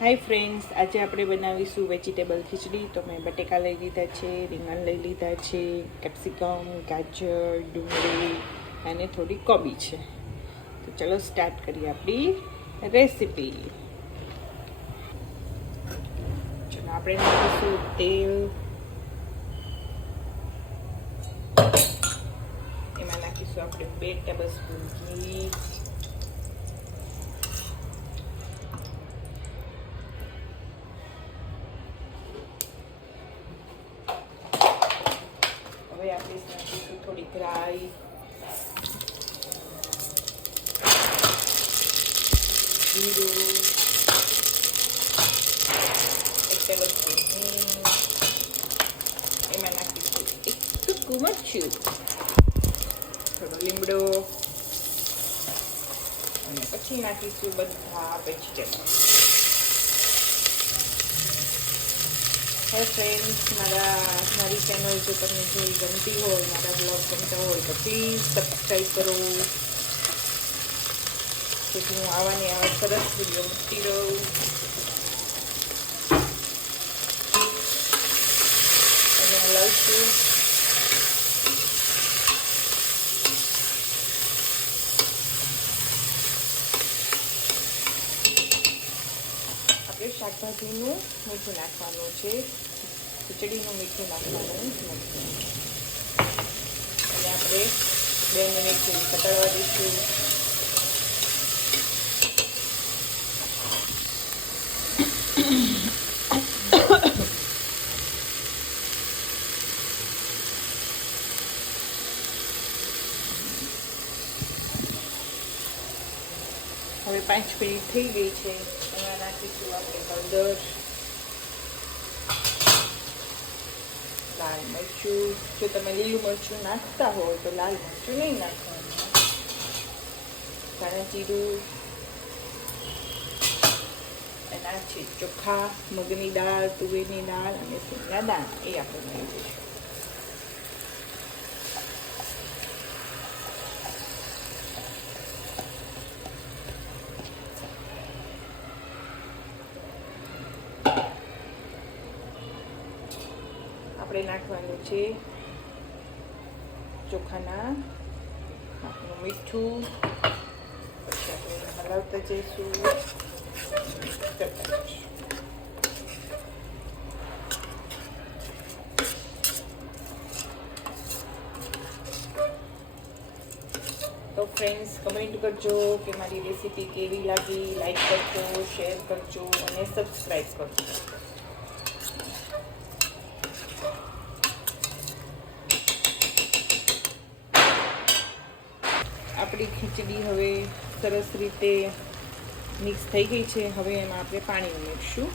Hi friends, આજે આપણે બનાવીશું વેજીટેબલ ખીચડી. તો મેં બટેકા લઈ લીધા છે, રીંગણ લઈ લીધા છે, કેપ્સિકમ, ગાજર, ડુંગળી અને થોડી કોબી છે. તો ચલો સ્ટાર્ટ કરીએ આપણી રેસીપી. ચલો આપણે નાખીશું તેલ, એમાં નાખીશું આપણે 2 ટેબલસ્પૂન ઘી, હવે આપણે નાખીશું થોડીક રાઈ, જીરું, 1 ટેબલસ્પૂન હિંગ, એમાં નાખીશું 1 ટૂંકું મરચું, થોડો લીમડો અને પછી નાખીશું બધા વેજીટેબલ. હે ફ્રેન્ડ્સ, મારી ચેનલ જો તમને જોઈ ગમતી હોય, મારા બ્લોગ ગમતા હોય તો પ્લીઝ સબસ્ક્રાઈબ કરો, જેથી હું આવાની આવા સરસ વિડીયો મૂકતી રહું. અને હલાવશું. આપણે શાકભાજીનું મીઠું નાખવાનું છે, ખીચડીનું મીઠું નાખવાનું નથી. અને આપણે 2 મિનિટ સુધી પકડવા દઈશું. હવે 5 મિનિટ થઈ ગઈ છે. એમાં નાખીશું આપણે હળદર, લાલ મરચું. જો તમે લીલું મરચું નાખતા હોય તો લાલ મરચું નહીં નાખવાનું. ધાણા જીરું, એના છે ચોખા, મગની દાળ, તુવેરની દાળ અને સિંગના દાણા, એ આપણે નાખીશું. આપણે નાખવાનું છે ચોખાના આપણું મીઠું. પછી આપણે હલાવતા જઈશું. તો ફ્રેન્ડ્સ, કમેન્ટ કરજો કે મારી રેસીપી કેવી લાગી, લાઈક કરજો, શેર કરજો અને સબસ્ક્રાઈબ કરજો. આપણી ખીચડી હવે સરસ રીતે મિક્સ થઈ ગઈ છે. હવે એમાં આપણે પાણી ઉમેરીશું.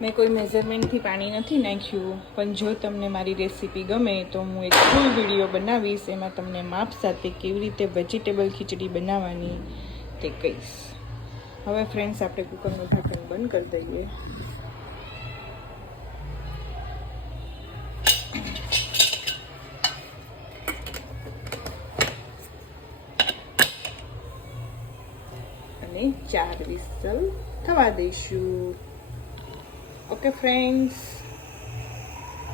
મેં કોઈ મેઝરમેન્ટથી પાણી નથી નાખ્યું, પણ જો તમને મારી રેસીપી ગમે તો હું એક ફૂલ વિડીયો બનાવીશ. એમાં તમને માપ સાથે કેવી રીતે વેજીટેબલ ખીચડી બનાવવાની તે કહીશ. હવે ફ્રેન્ડ્સ, આપણે કુકરનું ઢાંકણ બંધ કરી દઈએ. અને 4 વિસલ થવા દઈશું. Okay friends.